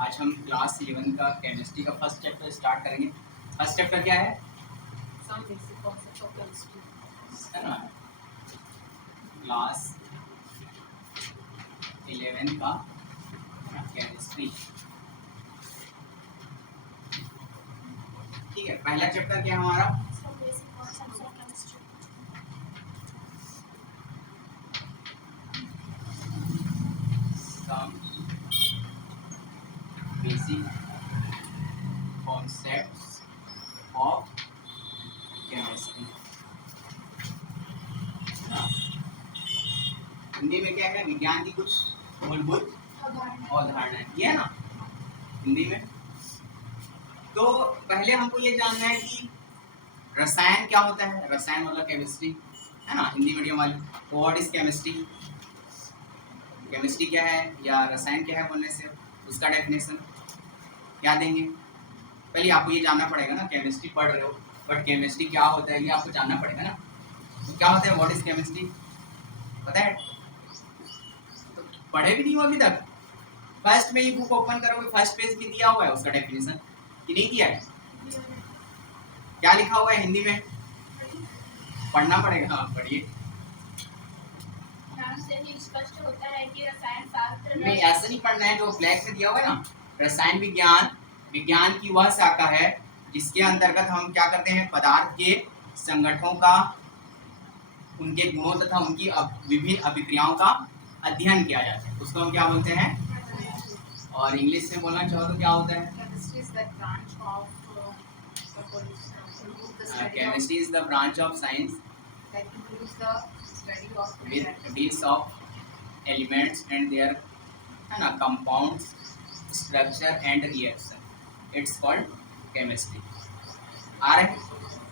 आज हम क्लास 11 का केमिस्ट्री का फर्स्ट चैप्टर स्टार्ट करेंगे। फर्स्ट चैप्टर क्या है? Some basic concepts of chemistry. है ना, क्लास 11 का केमिस्ट्री। ठीक है, पहला चैप्टर क्या है हमारा? Some basic concepts of chemistry. Some basic concepts of chemistry. Hindi में क्या है? विज्ञान की कुछ मूलभूत अवधारणाएं, ये है ना हिंदी में। तो पहले हमको ये जानना है कि रसायन क्या होता है। रसायन मतलब केमिस्ट्री, है ना, हिंदी मीडियम वाले। तो व्हाट इज केमिस्ट्री? केमिस्ट्री क्या है या रसायन क्या है बोलने से उसका डेफिनेशन क्या देंगे? पहले आपको ये जानना पड़ेगा ना, केमिस्ट्री पढ़ रहे हो बट केमिस्ट्री क्या होता है ये आपको जानना पड़ेगा ना। तो क्या होता है, व्हाट इज केमिस्ट्री, पता है? तो पढ़े भी नहीं हो अभी तक। फर्स्ट में ये बुक ओपन करोगे, फर्स्ट पेज में दिया हुआ है उसका डेफिनेशन कि नहीं दिया है? क्या लिखा हुआ है हिंदी में? पढ़ना पड़ेगा। हाँ पढ़िए। नाम से ही स्पष्ट होता है कि रसायन शास्त्र नहीं, ऐसा नहीं पढ़ना है, जो ब्लैक में दिया हुआ है ना, रसायन विज्ञान विज्ञान की वह शाखा है जिसके अंतर्गत हम क्या करते हैं, पदार्थ के संगठनों का, उनके गुणों तथा उनकी विभिन्न अभिक्रियाओं का अध्ययन किया जाता है, उसको हम क्या बोलते हैं? और इंग्लिश में बोलना चाहो तो क्या होता है? Chemistry is the branch of chemistry is the branch of science that includes the study of with deals of elements and their, है ना, compounds, structure and reaction. It's called chemistry. आ रहा है,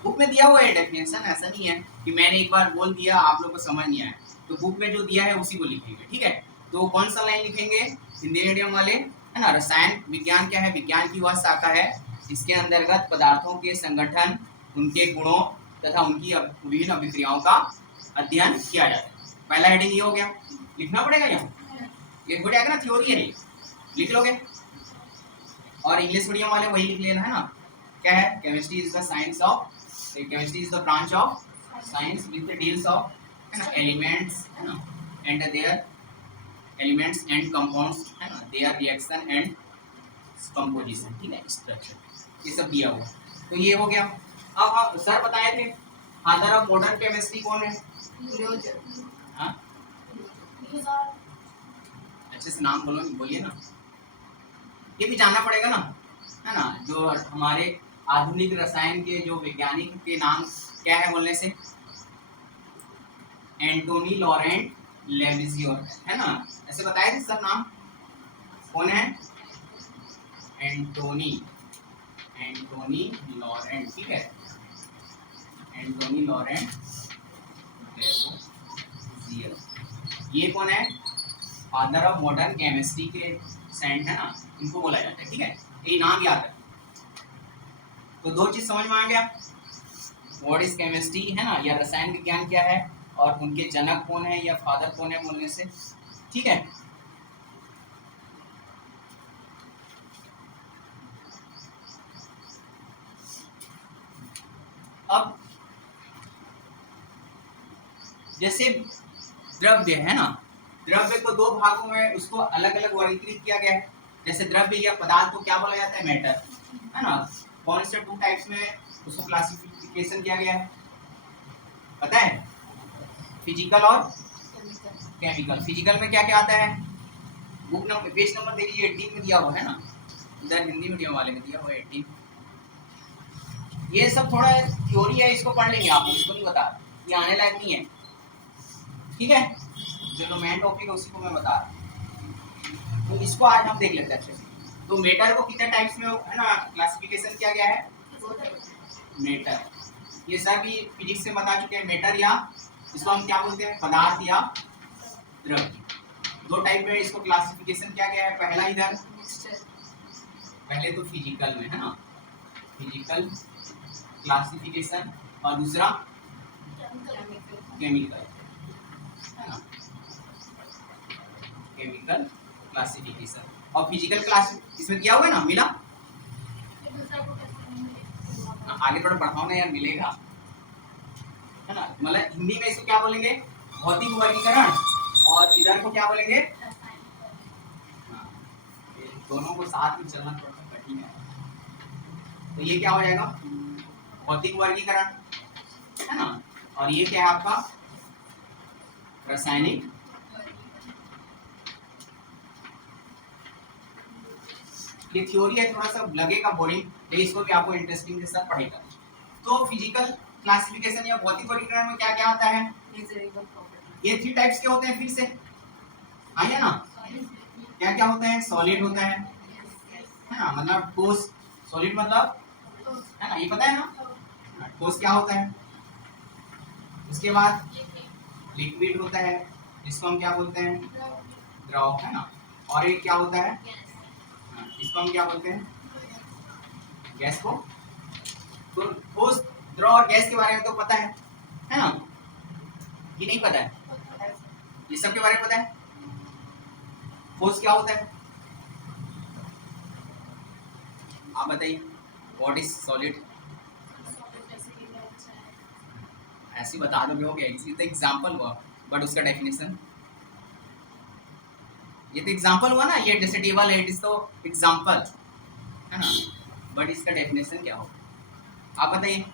बुक में दिया हुआ है डेफिनेशन, ऐसा नहीं है कि मैंने एक बार बोल दिया आप लोग को समझ नहीं आया। तो बुक में जो दिया है उसी को लिखेंगे, ठीक है। तो कौन सा लाइन लिखेंगे हिंदी मीडियम वाले, है ना? रसायन विज्ञान क्या है? विज्ञान की वह शाखा है जिसके अंतर्गत पदार्थों के संगठन, उनके गुणों तथा उनकी विभिन्न अभिक्रियाओं का अध्ययन किया जाता है। पहला हेडिंग ये हो गया, लिखना पड़ेगा यहाँ, ये हो जाएगा ना, थ्योरी है, लिख लोगे। और इंग्लिश मीडियम वाले वही लिख लेना, है ना। क्या है? Chemistry is the science of, chemistry is the branch of science with the deals of, है ना, एलिमेंट्स, है ना, and their elements and compounds, है ना, देयर रिएक्शन एंड कंपोजिशन, ठीक है, स्ट्रक्चर, ये सब दिया हुआ। तो ये हो गया। अब आप सर बताए थे फादर ऑफ मॉडर्न केमिस्ट्री कौन है? हाँ, अच्छे से नाम बोलो, बोलिए ना, ये भी जानना पड़ेगा ना, है ना। जो हमारे आधुनिक रसायन के जो वैज्ञानिक के नाम क्या है बोलने से? एंटोनी लॉरेंट लेविसियर, है ना, ऐसे बताए थे सर नाम। कौन है? एंटोनी लॉरेंट, ठीक है, एंटोनी लॉरेंट लेविसियर। ये कौन है? फादर ऑफ मॉडर्न केमिस्ट्री के सेंट, है ना, इनको बोला जाता है, ठीक है। ये नाम याद है। तो दो चीज समझ में आ गया, व्हाट इज केमिस्ट्री, है ना, या रसायन विज्ञान क्या है, और उनके जनक कौन है या फादर कौन है बोलने से, ठीक है। अब जैसे द्रव्य है ना, द्रव्य को दो भागों में उसको अलग अलग वर्गीकृत किया गया है। जैसे द्रव्य या पदार्थ को क्या बोला जाता है? मैटर, है ना। कौन से टू टाइप्स में उसको क्लासिफिकेशन किया गया है पता है? फिजिकल और केमिकल। फिजिकल में क्या क्या आता है? बुक नंबर, पेज नंबर देखिए 18 में दिया हुआ है ना, इधर हिंदी मीडियम वाले में दिया हुआ है 18। ये सब थोड़ा थ्योरी है, इसको पढ़ लेंगे आप, इसको नहीं बता, ये आने लायक नहीं है, ठीक है। जो मेन टॉपिक है उसी को मैं बता रहा हूँ, तो इसको आज हम देख लेते हैं अच्छे से। तो मेटर को कितने टाइप्स में, है ना, क्लासिफिकेशन किया गया है? मेटर, ये सभी फिजिक्स से बता चुके हैं। मेटर या इसको हम क्या बोलते हैं? पदार्थ या द्रव्य। दो टाइप में इसको क्लासिफिकेशन किया गया है। पहला इधर, पहले तो फिजिकल में, है ना, फिजिकल क्लासिफिकेशन, और दूसरा केमिकल, है ना, केमिकल क्लासिफिकेशन। और फिजिकल क्लास इसमें किया हुआ है ना, मिला? फिर दूसरा को कैसे मिलेगा? आगे थोड़ा बढ़ाओ ना यार, मिलेगा है ना। मतलब हिंदी में इसको क्या बोलेंगे, भौतिक वर्गीकरण, और इधर को क्या बोलेंगे? हाँ, ये दोनों को साथ में चलना थोड़ा सा कठिन है। तो ये क्या हो जाएगा, भौतिक वर्गीकरण, है ना। और ये क्या है आपका, रासायनिक। ये थ्योरी है, थोड़ा सा लगेगा बोरिंग, लेकिन इसको भी आपको इंटरेस्टिंग के साथ पढ़ेगा। तो फिजिकल क्लासिफिकेशन या भौतिक वर्गीकरण में क्या क्या आता है, ये 3 टाइप्स के होते हैं, फिर से आइए ना। क्या क्या होते हैं, सॉलिड होता है ना, मतलब ठोस, सॉलिड मतलब है ना, ये पता है ना। ठोस क्या होता है, उसके बाद लिक्विड होता है, जिसको हम क्या बोलते हैं, द्रव, है ना। और एक क्या होता है, इसको हम क्या बोलते हैं, गैस को। तो ठोस, द्रव और गैस के बारे में तो पता है ना, कि नहीं पता है? ये सब के बारे में पता है। ठोस क्या होता है, आप बताइए, व्हाट इज सॉलिड? ऐसे ही बता दोगे हो गया, इसी तो एग्जांपल हुआ, बट उसका डेफिनेशन, ये तो एग्जांपल हुआ ना, ये जैसे टेबल है, इट इज तो एग्जांपल, है ना, बट इसका डेफिनेशन क्या होगा, आप बताइए।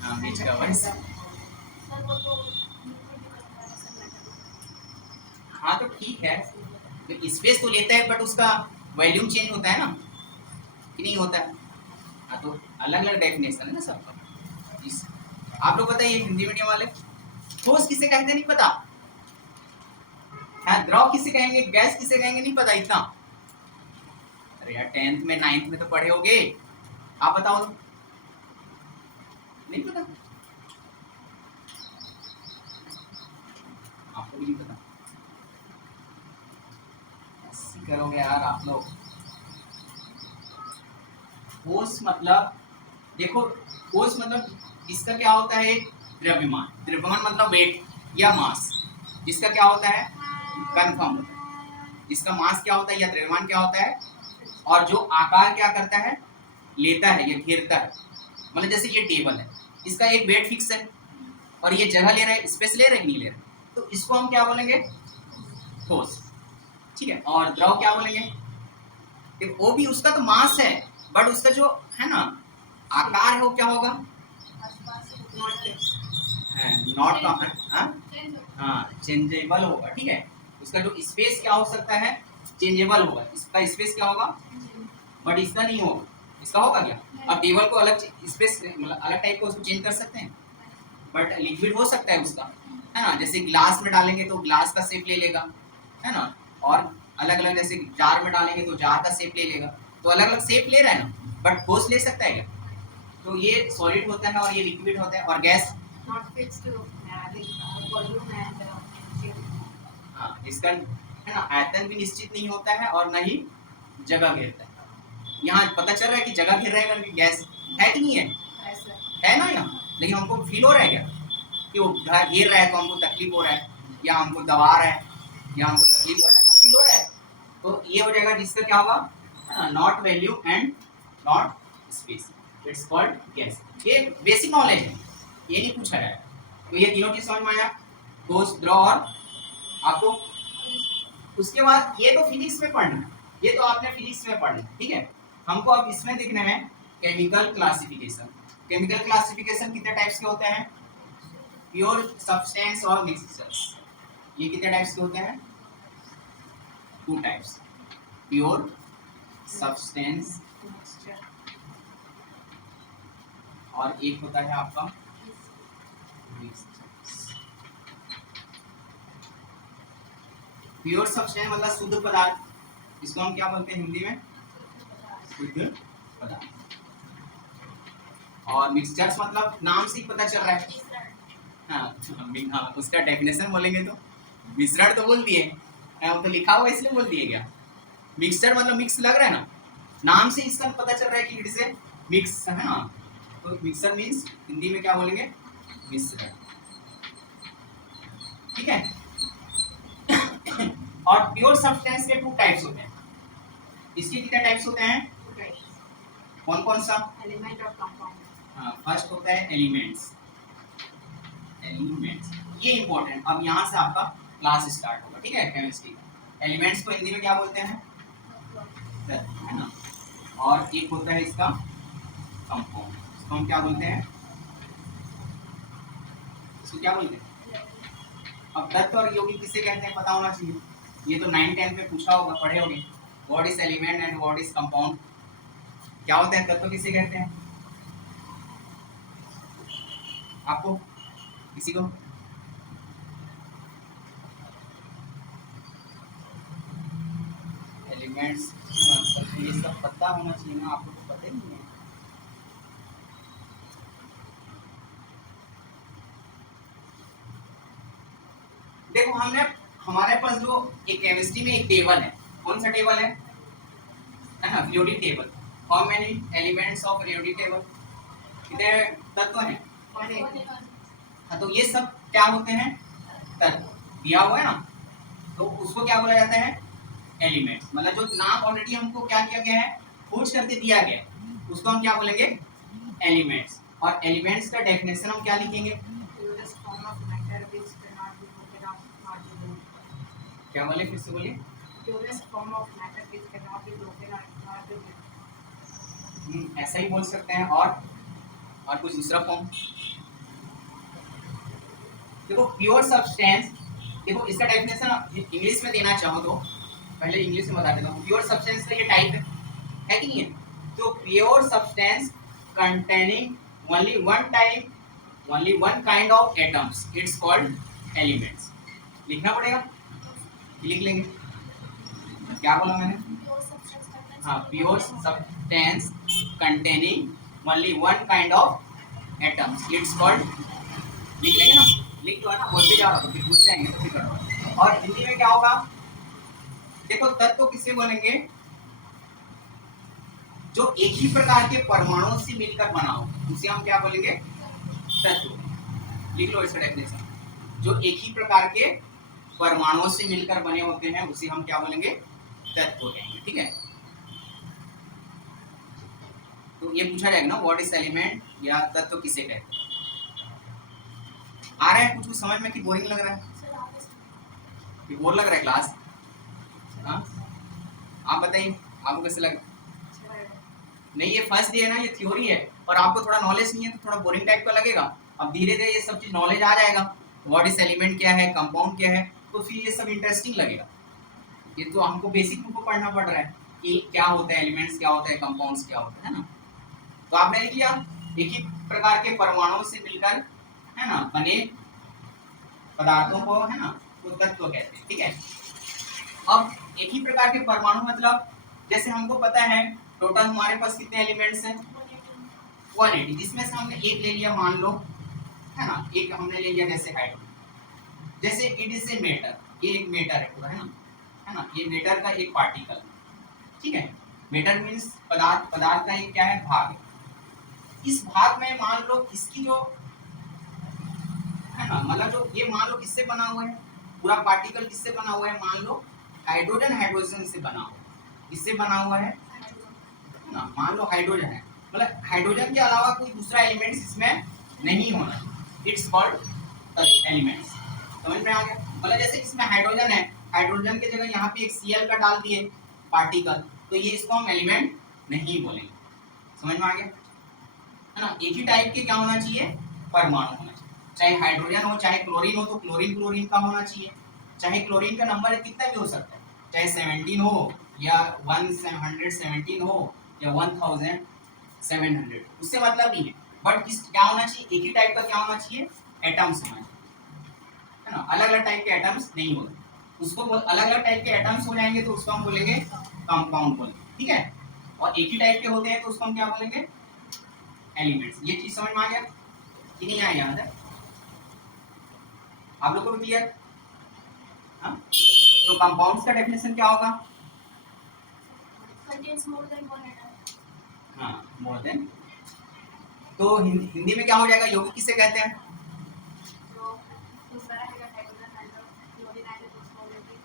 हाँ, बीच का वर्स। हाँ तो ठीक है, तो स्पेस तो लेता है, बट उसका वॉल्यूम चेंज होता है ना, कि नहीं होता है? हाँ, तो अलग अलग डेफिनेशन है ना सबका। आप लोग बताइए, हिंदी मीडियम वाले, ठोस किसे कहते हैं नहीं पता है, द्रव किसे कहेंगे, गैस किसे कहेंगे नहीं पता इतना? अरे यार 10th में 9th में तो पढ़े होगे, आप बताओ, नहीं पता? आपको भी नहीं पता, ऐसे करोगे यार आप लोग। ठोस मतलब, देखो, ठोस मतलब इसका क्या होता है, एक द्रव्यमान, द्रव्यमान मतलब वेट या मास, जिसका क्या होता है, कन्फर्म होता है, जिसका मास क्या होता है या द्रव्यमान क्या होता है, और जो आकार क्या करता है, लेता है या घेरता है। मतलब जैसे ये टेबल है, इसका एक वेट फिक्स है, और ये जगह ले रहा है, स्पेस ले रहा है, नहीं ले रहा है, तो इसको हम क्या बोलेंगे, ठोस, ठीक है। और द्रव क्या बोलेंगे, वो भी उसका तो मास है, बट उसका जो है ना आकार है, वो क्या होगा, नॉट का, हाँ चेंजेबल होगा, ठीक है। उसका जो स्पेस क्या हो सकता है, चेंजेबल होगा, इसका स्पेस क्या होगा, बट इसका नहीं होगा, इसका होगा क्या। अब टेबल को अलग स्पेस, मतलब अलग टाइप को उसको चेंज कर सकते हैं, बट लिक्विड हो सकता है उसका, है ना। जैसे ग्लास में डालेंगे तो ग्लास का शेप ले लेगा, है ना, और अलग अलग जैसे जार में डालेंगे तो जार का शेप ले लेगा, तो अलग अलग शेप ले रहा है ना, बट ठोस ले सकता है क्या? तो ये सॉलिड होता है और ये लिक्विड होता है, और गैस हाँ, इसका है ना आयतन भी निश्चित नहीं होता है, और न ही जगह घेरता है। यहाँ पता चल रहा है कि जगह घेर रहा है करके, गैस है कि नहीं है, है ना यहाँ, लेकिन हमको फील हो रहा है क्या कि वो घेर रहा है तो हमको तकलीफ हो रहा है, या हमको दबा रहा है, या हमको तकलीफ हो रहा है, सब फील हो रहा है। तो ये हो जाएगा, जिसका क्या होगा, not value and not space, it's called gas. ये बेसिक नॉलेज है, ये नहीं पूछा जाए। तो ये तीनों चीज समझ में आया, ठोस, द्रव और आपको। उसके बाद ये तो फिजिक्स में पढ़ना है, ये तो आपने फिजिक्स में पढ़ना, ठीक है। हमको अब इसमें देखना है केमिकल क्लासिफिकेशन। केमिकल क्लासिफिकेशन कितने टाइप्स के होते हैं, प्योर सब्सटेंस और मिक्सचर्स। ये कितने टाइप्स के होते हैं, 2 टाइप्स, प्योर सब्सटेंस और एक होता है आपका मिक्सचर्स। प्योर सब्सटेंस मतलब शुद्ध पदार्थ, इसको हम क्या बोलते हैं हिंदी में, शुद्ध पदार्थ। और मिक्सचर्स मतलब नाम से ही पता चल रहा है, हाँ, उसका डेफिनेशन बोलेंगे तो मिश्रण तो बोल दिए, तो लिखा हुआ इसलिए बोल दिए क्या। मिक्सचर मतलब मिक्स लग रहा है ना, नाम से इसका पता चल रहा है कि इसे मिक्स है ना। तो मिक्सर मीन्स हिंदी में क्या बोलेंगे, मिश्रण, ठीक है। और प्योर सब्सटेंस के 2 टाइप्स होते हैं। इसके कितने टाइप्स होते हैं? कौन कौन सा? एलिमेंट और कंपाउंड। हाँ, फर्स्ट होता है एलिमेंट्स। एलिमेंट्स ये इंपॉर्टेंट, अब यहाँ से आपका क्लास स्टार्ट होगा, ठीक है, केमिस्ट्री का। एलिमेंट्स को हिंदी में क्या बोलते हैं? तत्व, है ना। और एक होता है इसका कंपाउंड, इसको हम क्या बोलते हैं? इसको क्या बोलते हैं? अब तत्व और यौगिक किसे कहते हैं पता होना चाहिए। ये तो 9 10 में पूछा होगा, पढ़े होंगे। What is element and what is compound? क्या होते हैं तत्व, किसे कहते हैं? आपको, किसी को? एलिमेंट्स, ये सब पता होना चाहिए ना, आपको तो पता ही नहीं है। देखो हमने, हमारे पास जो एक केमिस्ट्री में एक टेबल है, कौन सा टेबल है ना, periodic table. How many elements of periodic table? कितने तत्व हैं? हाँ, तो ये सब क्या होते हैं? तत्व। दिया हुआ है ना, तो उसको क्या बोला जाता है? एलिमेंट्स। मतलब जो नाम ऑलरेडी हमको क्या किया गया है, खोज करके दिया गया है, उसको हम क्या बोलेंगे? एलिमेंट्स। और एलिमेंट्स का डेफिनेशन हम क्या लिखेंगे? क्या बोले, फिर से बोलिए। ऐसा ही बोल सकते हैं, और कुछ दूसरा फॉर्म। देखो प्योर सब्सटेंस, देखो इसका डेफिनेशन इंग्लिश में देना चाहो तो पहले इंग्लिश में बता देता हूँ। प्योर सब्सटेंस का ये टाइप है कि नहीं है? तो pure substance containing only one kind of atoms, it's called elements. लिखना पड़ेगा, लिख लेंगे। क्या बोला मैंने? हाँ, pure substance containing only one kind of atoms, it's called, लिख लेंगे ना, लिख लो है ना, बोलते जा रहा हूँ, फिर पूछ जाएंगे तो फिर करो। और हिंदी में क्या होगा? देखो तत्व किसे बोलेंगे? जो एक ही प्रकार के परमाणुओं से मिलकर बना हो, उसे हम क्या बोलेंगे? तत्व। लिख लो इसका डेफिनेशन। जो एक ही प्रकार के परमाणुओं से मिलकर बने होते हैं, उसे हम क्या बोलेंगे? तत्व कहेंगे, ठीक है। तो ये पूछा जाएगा ना, व्हाट इज एलिमेंट या तत्व किसे कहते हैं। आ रहा है कुछ समझ में कि बोरिंग लग रहा है? कि बोर लग रहा है क्लास? हाँ, आप बताइए, आपको कैसे लग? नहीं, ये फर्स्ट डे है ना, ये थ्योरी है, और आपको थोड़ा नॉलेज नहीं है तो थोड़ा बोरिंग टाइप का लगेगा। अब धीरे धीरे ये सब चीज नॉलेज आ जाएगा, व्हाट इज एलिमेंट क्या है, कंपाउंड क्या है, तो फिर ये सब इंटरेस्टिंग लगेगा। ये तो हमको बेसिक को पढ़ना पड़ रहा है कि क्या होता है एलिमेंट्स, क्या होता है कंपाउंड्स, क्या होता है ना। तो आपने लिख लिया, एक ही प्रकार के परमाणुओं से मिलकर, है ना, बने पदार्थों को, है ना, वो तत्व कहते हैं, ठीक है। अब एक ही प्रकार के परमाणु मतलब, जैसे हमको पता है टोटल हमारे पास कितने एलिमेंट्स हैं? 180, जिसमें से हमने एक ले लिया, मान लो, है ना, एक हमने ले लिया जैसे हाइड्रोजन। जैसे इट इज ए मैटर, ये एक मैटर है पूरा, है ना, ये मैटर का एक पार्टिकल, ठीक है। मैटर मींस पदार्थ, पदार्थ का एक क्या है? भाग। इस भाग में मान लो इसकी जो, है ना, मतलब जो ये मान लो किससे बना हुआ है, पूरा पार्टिकल किससे बना हुआ है? मान लो हाइड्रोजन से बना हुआ है। किससे बना हुआ है ना, मान लो हाइड्रोजन है, मतलब हाइड्रोजन के अलावा कोई दूसरा एलिमेंट्स इसमें नहीं होना, इट्स कॉल्ड एलिमेंट्स। समझ में आ गया? मतलब जैसे इसमें हाइड्रोजन है, हाइड्रोजन की जगह यहाँ पे एक Cl का डाल दिए पार्टिकल, तो ये इसको हम एलिमेंट नहीं बोलेंगे। समझ में आ गया? है ना, एक ही टाइप के क्या होना चाहिए? परमाणु होना चाहिए। चाहे हाइड्रोजन हो, चाहे क्लोरीन हो, तो क्लोरीन क्लोरीन का होना चाहिए। चाहे क्लोरीन का नंबर कितना भी हो सकता है, चाहे 17 हो या 117 हो या 1700, उससे मतलब नहीं है। बट किस क्या होना चाहिए? एक ही टाइप का क्या होना चाहिए? एटम्स होना चाहिए, है ना। अलग अलग टाइप के एटम्स नहीं होते, उसको अलग अलग टाइप के एटम्स हो जाएंगे तो उसको हम बोलेंगे कंपाउंड बोलेंगे, ठीक है। और एक ही टाइप के होते हैं तो उसको हम क्या बोलेंगे? एलिमेंट्स। ये चीज समझ में आ गया कि नहीं आया? याद है आप लोगों को? क्लियर? हाँ, तो कंपाउंड्स का डेफिनेशन क्या होगा? contains more than one atom. हाँ, मोर देन। तो हिंदी में क्या हो जाएगा? यौगिक किसे कहते हैं? तो दूसरा रहेगा हाइड्रोजन, क्लोरीन,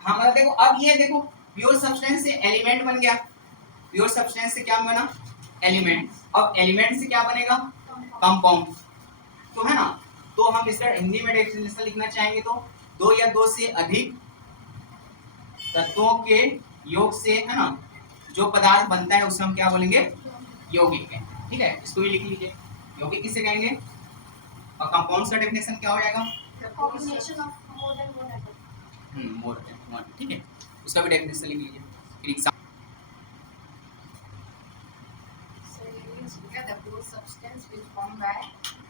हाँ मतलब देखो अब ये देखो प्योर सब्सटेंस से एलिमेंट बन गया, प्योर सब्सटेंस से क्या बना एलिमेंट, अब एलिमेंट से क्या बनेगा कंपाउंड, तो है ना। तो हम इसका हिंदी में डेफिनेशन लिखना चाहेंगे तो दो या दो से अधिक तत्वों के योग से है ना जो पदार्थ बनता है उसे हम क्या बोलेंगे यौगिक कहेंगे, ठीक है। इसको भी लिख लीजिए, यौगिक किसे कहेंगे, और कंपाउंड्स का डेफिनेशन क्या हो जाएगा combination of more than one atom. More than one, ठीक है। उसका भी डेफिनेशन लिख लीजिए फिर exam. So it means yeah, the pure substance which formed by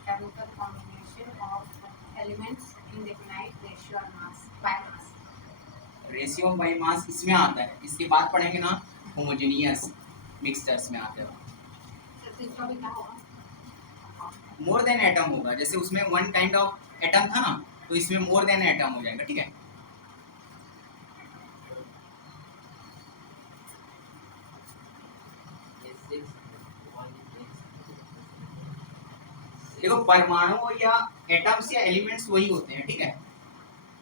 chemical combination of elements in definite ratio or mass by mass. Ratio by mass इसमें आता है, इसके बाद पढ़ेंगे ना होमोजेनियस मिक्सचर्स में आता है, तो इसका भी क्या होगा मोर देन एटम होगा, जैसे उसमें वन काइंड ऑफ एटम था ना तो इसमें मोर देन एटम हो जाएगा, ठीक है। देखो परमाणु या एटम्स या एलिमेंट्स वही होते हैं, ठीक है,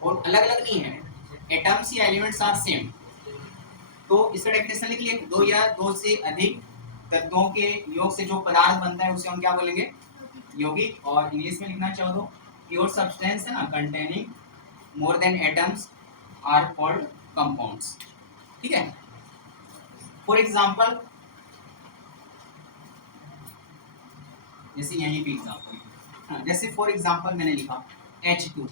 और अलग अलग नहीं है, एटम्स या एलिमेंट्स आर सेम। तो इसका डेफिनेशन लिख लिए, दो या दो से अधिक तत्वों के योग से जो पदार्थ बनता है उसे हम क्या बोलेंगे यौगिक, और इंग्लिश में लिखना चाहो तो प्योर सब्सटेंस है ना containing more than atoms are called compounds, ठीक है। फॉर एग्जांपल जैसे यहीं पे एग्जांपल, जैसे फॉर एग्जांपल मैंने लिखा H2,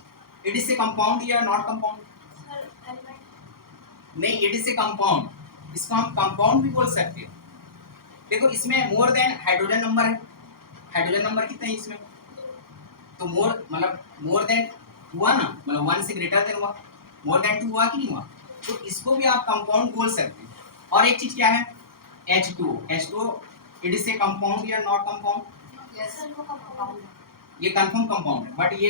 it is a compound या नॉट कंपाउंड, Sir, element. नहीं इट इज ए कंपाउंड, इसको हम कंपाउंड भी बोल सकते हैं। देखो इसमें मोर देन हाइड्रोजन नंबर है, हाइड्रोजन नंबर कितने हैं इसमें, तो मोर मतलब मोर देन हुआ ना, मतलब वन से ग्रेटर देन हुआ, मोर देन टू हुआ कि नहीं हुआ, तो इसको भी आप कंपाउंड बोल सकते हैं। और एक चीज क्या है H2 it is a compound या नॉट कंपाउंड, yes Sir, वो compound है. ये कंफर्म कंपाउंड है बट ये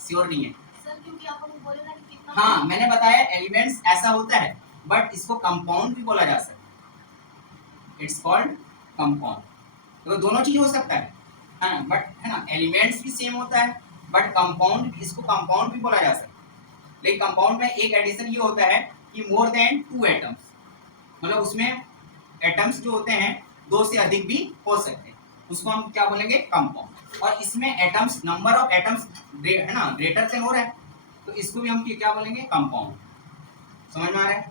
श्योर नहीं है। Sir, क्योंकि आप हमें बोले ना कि कितना. हाँ मैंने बताया एलिमेंट्स ऐसा होता है बट इसको कंपाउंड भी बोला जा सकता है, इट्स कॉल्ड कंपाउंड, तो दोनों चीज हो सकता है ना, बट है ना एलिमेंट्स भी सेम होता है बट कंपाउंड, इसको कंपाउंड भी बोला जा सकता है। लेकिन कंपाउंड में एक एडिशन ये होता है कि मोर देन टू एटम्स, मतलब उसमें एटम्स जो होते हैं दो से अधिक भी हो सकते हैं, उसको हम क्या बोलेंगे कंपाउंड। और इसमें एटम्स नंबर ऑफ एटम्स है ना ग्रेटर देन हो रहा है तो इसको भी हम क्या बोलेंगे कंपाउंड, समझ में आ रहा है।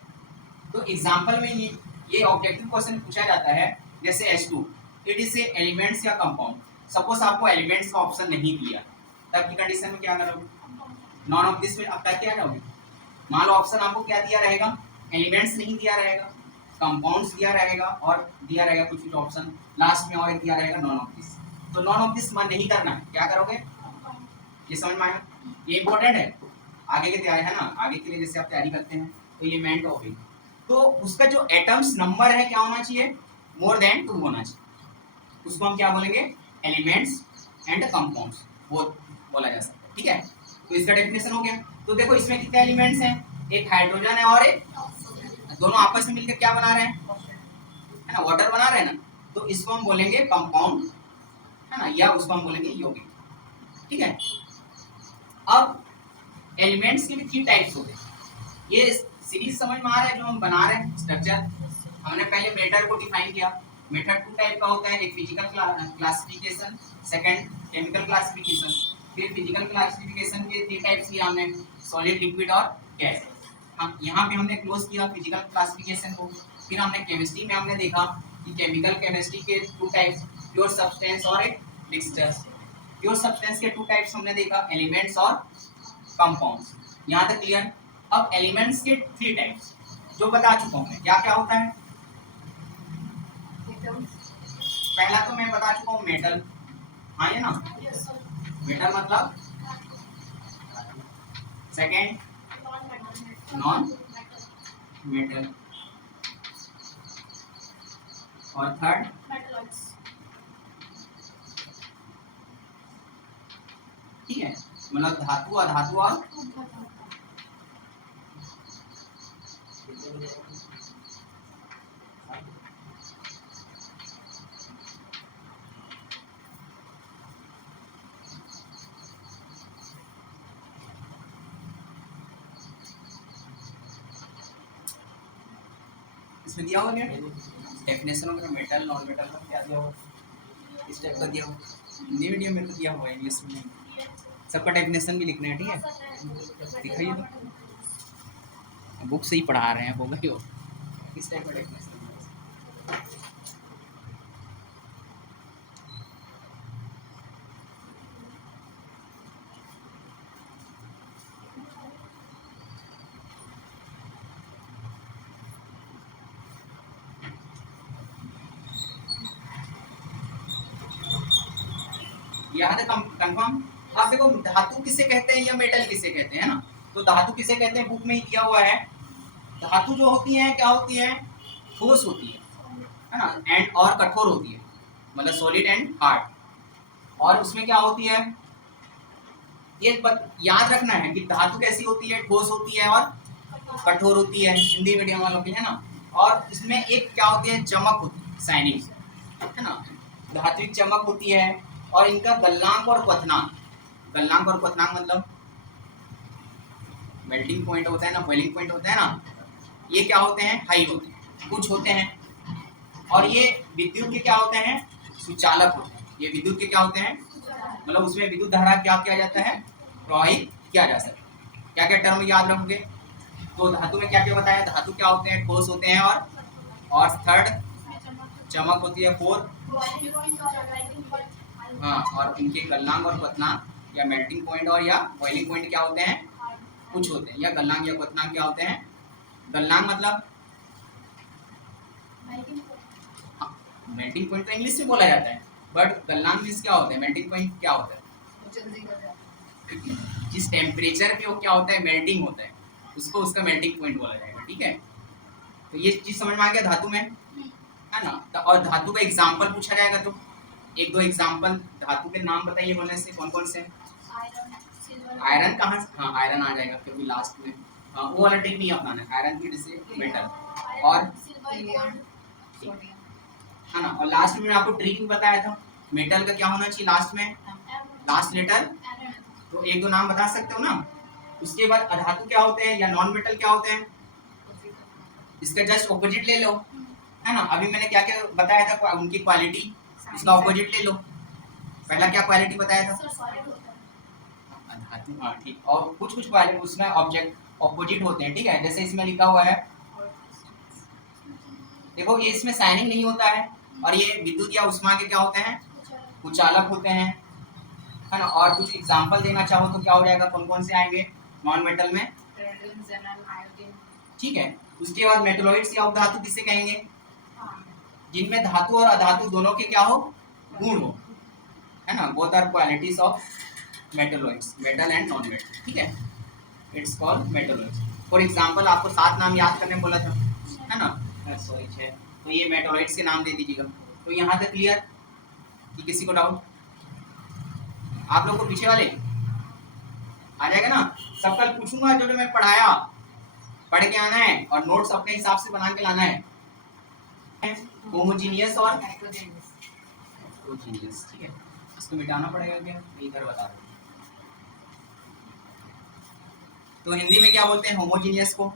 तो एग्जांपल में ये ऑब्जेक्टिव क्वेश्चन पूछा जाता है, जैसे H2 it is a elements या कंपाउंड, सपोज आपको एलिमेंट्स का ऑप्शन नहीं दिया तब की कंडीशन में क्या करोगे, नॉन ऑफ दिस में आप क्या जाओगे, मान लो ऑप्शन आपको क्या दिया रहेगा एलिमेंट्स नहीं दिया रहेगा, कंपाउंड्स दिया रहेगा और दिया रहेगा कुछ कुछ ऑप्शन लास्ट में और एक दिया रहेगा नॉन ऑफ दिस, तो नॉन ऑफ दिस मन नहीं करना, क्या करोगे, ये समझ में आया, ये इंपॉर्टेंट है आगे की तैयारी है ना, आगे के लिए जैसे आप तैयारी करते हैं तो ये मेंट हो गई, तो उसका जो एटम्स नंबर है क्या होना चाहिए मोर देन 2 होना चाहिए, उसको हम क्या बोलेंगे एलिमेंट्स एंड कंपाउंड्स वो बोला जा सकता है, ठीक है। तो इसका डेफिनेशन हो गया। तो देखो इसमें कितने एलिमेंट्स हैं, एक हाइड्रोजन है और एक, दोनों आपस में मिलकर क्या बना रहे हैं, है ना वाटर बना रहे हैं ना, तो इसको हम बोलेंगे कंपाउंड, है ना, या उसको हम बोलेंगे यौगिक, ठीक है। अब एलिमेंट्स के भी 3 टाइप्स होते हैं, ये सीरीज समझ में आ रहा है जो हम बना रहे हैं स्ट्रक्चर, हमने पहले मैटर को डिफाइन किया, मैटर 2 टाइप का होता है, एक physical classification, second chemical classification, फिर फिजिकल क्लासिफिकेशन के 3 टाइप्स लिया हमने, सॉलिड लिक्विड और गैस। हम यहाँ पे हमने क्लोज किया फिजिकल क्लासिफिकेशन को, फिर हमने केमिस्ट्री में हमने देखा कि केमिकल केमिस्ट्री के 2 टाइप्स, प्योर सब्सटेंस और एक मिक्सचर्स। प्योर सब्सटेंस के 2 टाइप्स हमने देखा, एलिमेंट्स और कंपाउंड्स, यहाँ तक क्लियर। अब एलिमेंट्स के 3 टाइप्स जो बता चुका हूँ मैं, क्या क्या होता है, पहला तो मैं बता चुका हूँ मेटल, हाँ ये ना Yes, sir. मेटल मतलब, second Non-metal. Non? Metal. Metal, और थर्ड Metalloids. ठीक है, मतलब धातु अधातु और इसमें दिया होगा क्या definition of metal non metal का क्या दिया होगा इस टाइप का दिया होगा हिंदी मीडियम में तो दिया हुआ है इंग्लिश में नहीं। सबका डेफिनेशन भी लिखना है ठीक है दिखाइए तो बुक से ही पढ़ा रहे हैं होगा ही हो किस टाइप का डेफिनेशन याद है कंफर्म आप देखो धातु किसे कहते हैं या मेटल किसे कहते हैं ना तो धातु किसे कहते हैं बुक में ही दिया हुआ है धातु जो होती है क्या होती है ठोस होती है ना एंड और कठोर होती है मतलब सॉलिड एंड हार्ड और उसमें क्या होती है ये याद रखना है कि धातु कैसी होती है ठोस होती है और कठोर होती है हिंदी मीडियम वालों के लिए है ना और इसमें एक क्या होती है चमक होती है शाइनिंग है ना धात्विक चमक होती है और इनका गलनांक और क्वथनांक मतलब मेल्टिंग पॉइंट होता है ना बॉइलिंग पॉइंट होता है ना ये क्या होते हैं हाई होते हैं कुछ होते हैं और ये विद्युत के क्या होते हैं सुचालक होते हैं ये विद्युत के क्या होते हैं मतलब उसमें विद्युत धारा क्या किया जाता है प्रवाहित किया जा सकता है क्या क्या टर्म याद रखोगे तो धातु में क्या क्या बताया धातु क्या होते हैं ठोस होते हैं और थर्ड चमक होती है फोर हाँ और इनके गलनांक और क्वथनांक या मेल्टिंग पॉइंट और या बॉइलिंग पॉइंट क्या होते हैं कुछ होते हैं या गलनांक या क्वथनांक क्या होते हैं गलनांक मतलब मेल्टिंग पॉइंट तो इंग्लिश में बोला जाता है बट गलनांक मीन्स क्या होता है मेल्टिंग पॉइंट क्या होता है जिस टेम्परेचर पे वो क्या होता है मेल्टिंग होता है उसको उसका मेल्टिंग पॉइंट बोला जाएगा ठीक है तो ये चीज समझ में आ गया धातु में है ना तो और धातु का एग्जाम्पल पूछा जाएगा तो एक दो एग्जाम्पल धातु के नाम बताइए बोलने से कौन कौन से आयरन कहाँ हाँ आयरन आ जाएगा क्योंकि लास्ट में हाँ वो वाला ट्रिक नहीं अपनाना है आयरन की जैसे मेटल और है ना और लास्ट में आपको ट्रिक भी बताया था मेटल का क्या होना चाहिए लास्ट में लास्ट लेटर तो एक दो नाम बता सकते हो ना उसके बाद अधातु क्या होते हैं या नॉन मेटल क्या होते हैं इसका जस्ट ऑपोजिट ले लो है ना अभी मैंने क्या क्या बताया था उनकी क्वालिटी इसका ऑपोजिट ले लो पहला क्या क्वालिटी बताया था धातु हाँ ठीक और कुछ क्वालिटी उसमें ऑब्जेक्ट ऑपोजिट होते हैं ठीक है जैसे इसमें लिखा हुआ है देखो ये इसमें शाइनिंग नहीं होता है और ये विद्युत या उष्मा के क्या होते हैं कुचालक होते हैं है ना और कुछ एग्जांपल देना चाहो तो क्या हो जाएगा कौन कौन से आएंगे नॉन मेटल में ठीक है उसके बाद मेटलॉइड्स या उपधातु किसे कहेंगे जिनमें धातु और अधातु दोनों के क्या हो गुण हो है ना both are qualities of metalloids metal and non metal ठीक है it's called metalloids for example आपको 7 नाम याद करने बोला था है ना सॉरी 6 तो ये मेटलॉइड्स के नाम दे दीजिएगा तो यहाँ तक क्लियर कि किसी को डाउट आप लोग को पीछे वाले आ जाएगा ना सब कल पूछूंगा जो मैं पढ़ाया पढ़ के आना है और नोट्स अपने हिसाब से बना के लाना है होमोजीनियस और हेटेरोजीनियस ठीक है इसको मिटाना पड़ेगा क्या इधर बता दो तो हिंदी में क्या बोलते हैं होमोजीनियस को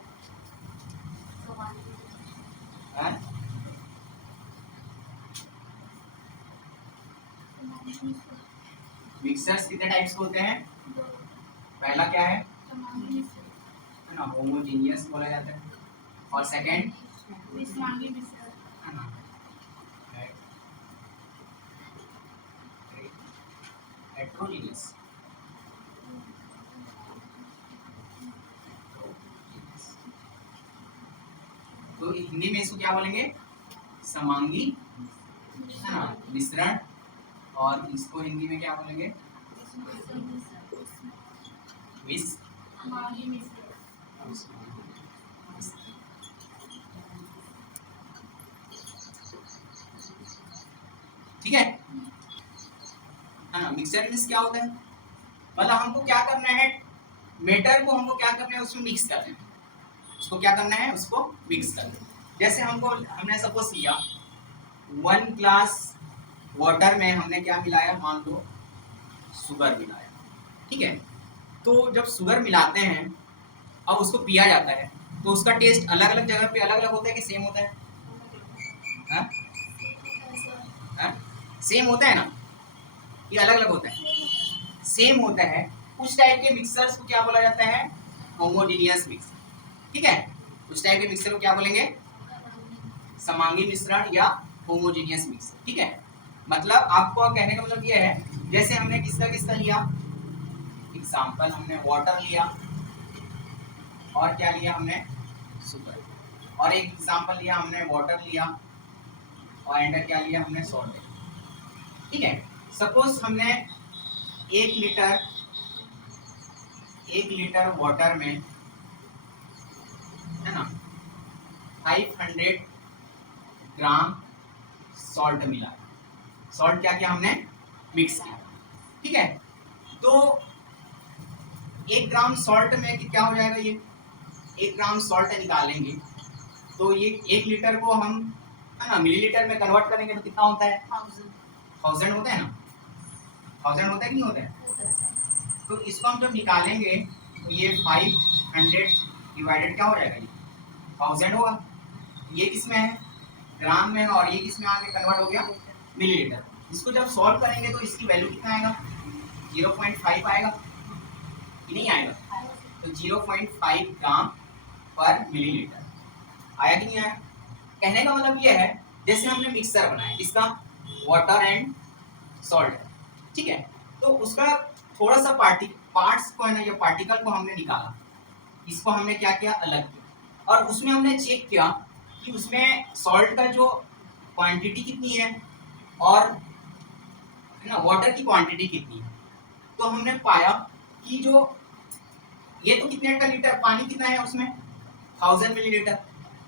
मिक्सर्स कितने टाइप्स के होते हैं पहला क्या है ना होमोजीनियस बोला जाता है और सेकंड है ना हेटेरोजीनियस तो हिंदी में इसको क्या बोलेंगे समांगी है ना मिश्रण और इसको हिंदी में क्या बोलेंगे विस ठीक है ना मिक्सर मीन्स क्या होता है मतलब हमको क्या करना है मेटर को हमको क्या करना है उसमें मिक्स करना है उसको क्या करना है उसको मिक्स करना है जैसे हमने सपोज किया 1 ग्लास वाटर में हमने क्या मिलाया मान लो शुगर मिलाया ठीक है तो जब शुगर मिलाते हैं और उसको पिया जाता है तो उसका टेस्ट अलग अलग जगह पे अलग अलग होता है कि सेम होता है सेम होता है ना, ये अलग अलग होता है? सेम होता है। उस टाइप के मिक्सर्स को क्या बोला जाता है? Homogeneous mixer. ठीक है, उस टाइप के मिक्सर को क्या बोलेंगे? समांगी मिश्रण या होमोजेनियस मिक्सर। ठीक है, मतलब आपको कहने का मतलब ये है, जैसे हमने किसका किसका लिया एग्जाम्पल, हमने वाटर लिया और क्या लिया हमने सुगर, और एक एग्जाम्पल लिया हमने वाटर लिया और एंड क्या लिया हमने सॉल्ट। ठीक है, सपोज हमने एक लीटर वाटर में है ना 500 ग्राम सॉल्ट मिला। सॉल्ट क्या किया हमने? मिक्स किया। ठीक है, तो 1 ग्राम सॉल्ट में क्या हो जाएगा? ये 1 ग्राम सॉल्ट निकालेंगे तो ये 1 लीटर को हम है ना मिलीलीटर में कन्वर्ट करेंगे तो कितना होता है? 1000 होता है ना, 1000 होता है कि नहीं होता है? तो इसको हम जब निकालेंगे तो ये 500 डिवाइडेड क्या हो जाएगा? ये 1000 होगा। ये किस में है? ग्राम में, और ये किस में आके कन्वर्ट हो गया? मिलीलीटर। इसको जब सॉल्व करेंगे तो इसकी वैल्यू कितना आएगा? 0.5 आएगा कि नहीं आएगा? तो 0.5 ग्राम पर मिलीलीटर आया कि नहीं आया? कहने का मतलब ये है, जैसे हमने मिक्सर बनाया इसका वाटर एंड सॉल्ट, ठीक है, तो उसका थोड़ा सा पार्ट्स को है ना, ये पार्टिकल को हमने निकाला, इसको हमने क्या किया? अलग किया, और उसमें हमने चेक किया कि उसमें सॉल्ट का जो क्वांटिटी कितनी है और है ना वाटर की क्वांटिटी कितनी है। तो हमने पाया कि जो ये तो कितने का लीटर पानी कितना है उसमें? 1000 मिलीलीटर।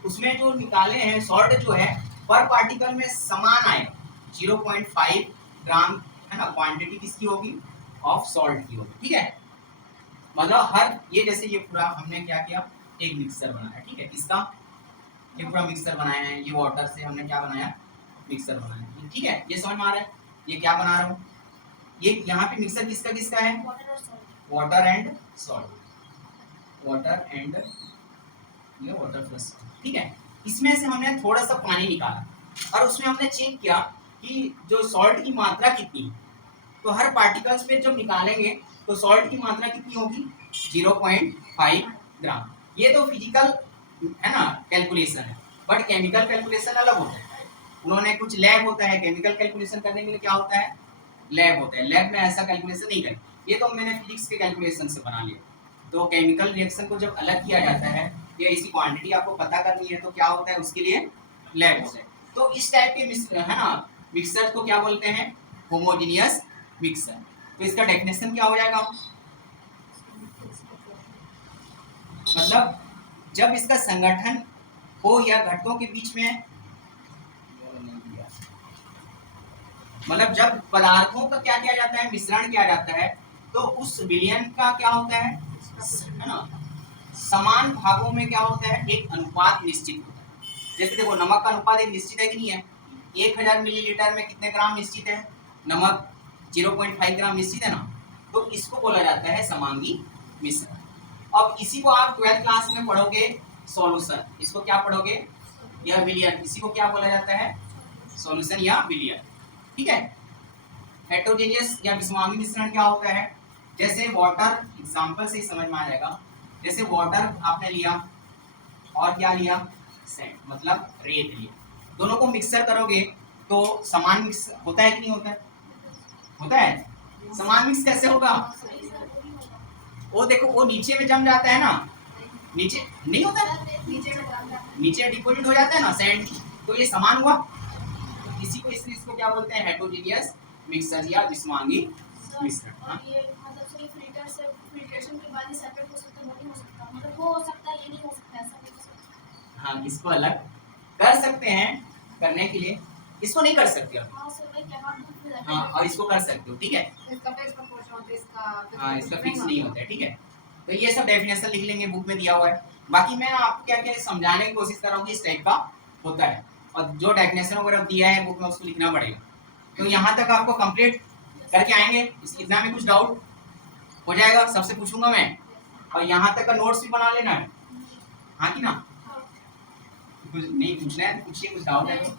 उसमें जो निकाले हैं सॉल्ट जो है पर पार्टिकल में समान आएगा, 0.5 ग्राम है ना क्वांटिटी किसकी होगी? ऑफ सॉल्ट की होगी। ठीक है, मतलब हर ये जैसे ये पूरा हमने क्या किया? एक मिक्सर बनाया। ठीक है, इसका ये पूरा मिक्सर बनाया है, ये वाटर से हमने क्या बनाया? मिक्सर बनाया। ठीक है, ये समझ में आ रहा है? ये क्या बना रहा हूँ? ये यहाँ पे मिक्सर किसका किसका है? Water and salt, water and ये वाटर प्लस सॉल्ट। ठीक है, इसमें से हमने थोड़ा सा पानी निकाला और उसमें हमने चेक किया कि जो सॉल्ट की मात्रा कितनी है। तो हर पार्टिकल्स पे जब निकालेंगे तो सॉल्ट की मात्रा कितनी होगी? 0.5 ग्राम। ये तो फिजिकल है ना कैलकुलेशन है, बट केमिकल कैलकुलेशन अलग होता है। उन्होंने कुछ लैब होता है केमिकल कैलकुलेशन करने के लिए, क्या होता है? लैब होता है। लैब में ऐसा कैलकुलेशन नहीं करें, ये तो मैंने फिजिक्स के कैलकुलेशन से बना लिया। तो केमिकल रिएक्शन को जब अलग किया जाता है या इसकी क्वांटिटी आपको पता करनी है तो क्या होता है? उसके लिए लैब होता है। तो इस टाइप के है ना मिक्सर को क्या बोलते हैं? Homogeneous mixer. तो इसका डेफिनेशन क्या हो जाएगा? मतलब जब इसका संगठन हो या घटकों के बीच में, मतलब जब पदार्थों का क्या किया जाता है? मिश्रण किया जाता है, तो उस विलयन का क्या होता है ना समान भागों में क्या होता है? एक अनुपात निश्चित होता है। जैसे देखो नमक का अनुपात एक निश्चित है कि नहीं है? 1000 मिलीलीटर में कितने ग्राम निश्चित है? नमक 0.5 ग्राम निश्चित है ना। तो इसको बोला जाता है समांगी मिश्रण। अब इसी को आप 12th क्लास में पढ़ोगे सॉल्यूशन, इसको क्या पढ़ोगे? यह विलयन, इसी को क्या बोला जाता है? सॉल्यूशन या विलयन। ठीक है, हेटेरोजेनियस या विषमांगी मिश्रण क्या होता है? जैसे वाटर, एग्जांपल से ही समझ में आ जाएगा। जैसे वाटर आपने लिया और क्या लिया? सैंड, मतलब रेत लिया, दोनों को मिक्सर करोगे तो समान मिक्स होता है कि नहीं होता है? होता है। समान मिक्स कैसे होगा? वो देखो वो नीचे में जम जाता है ना, नीचे नहीं होता है, नीचे डिपोजिट हो जाता है ना सैंड, तो ये समान हुआ। इसी को इसको क्या बोलते हैं? हेटेरोजेनियस मिक्सर या विषमांगी मिश्रण। और ये मतलब सिर्फ फिल्टर से फिल्ट्रेशन के बाद ही सेपरेट हो सकता है, नहीं हो सकता, मतलब वो हो सकता है, ये नहीं हो सकता, ऐसा नहीं हो सकता। हाँ, इसको अलग कर सकते हैं, करने के लिए इसको नहीं कर सकते हो। हाँ सर, भाई क्या दूध में हाँ, और इसको कर सकते हो। ठीक है, इसका फिक्स प्रोपोर्शन होता है, इसका हाँ इसका फिक्स नहीं होता है। ठीक है, तो ये सब डेफिनेशन लिख लेंगे, बुक में दिया हुआ है। बाकी मैं आपको क्या क्या समझाने की कोशिश कर रहा हूँ कि इस टाइप का होता है, और जो डेफिनेशन वगैरह दिया है बुक में उसको लिखना पड़ेगा। तो यहाँ तक आपको कंप्लीट करके आएंगे, इतना में कुछ डाउट हो जाएगा सबसे पूछूंगा मैं, और यहाँ तक का नोट्स भी बना लेना है। हाँ कि ना? कुछ नहीं पूछना है तो पूछिए, कुछ डाउट है तो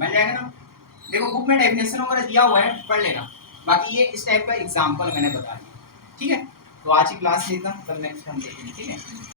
बन जाएगा ना। देखो बुक में डेफिनेशन वगैरह दिया हुआ है, पढ़ लेना। बाकी ये इस टाइप का एग्जाम्पल मैंने बता दिया, ठीक है। तो आज की क्लास से एकदम, कल नेक्स्ट हम देखेंगे, ठीक है।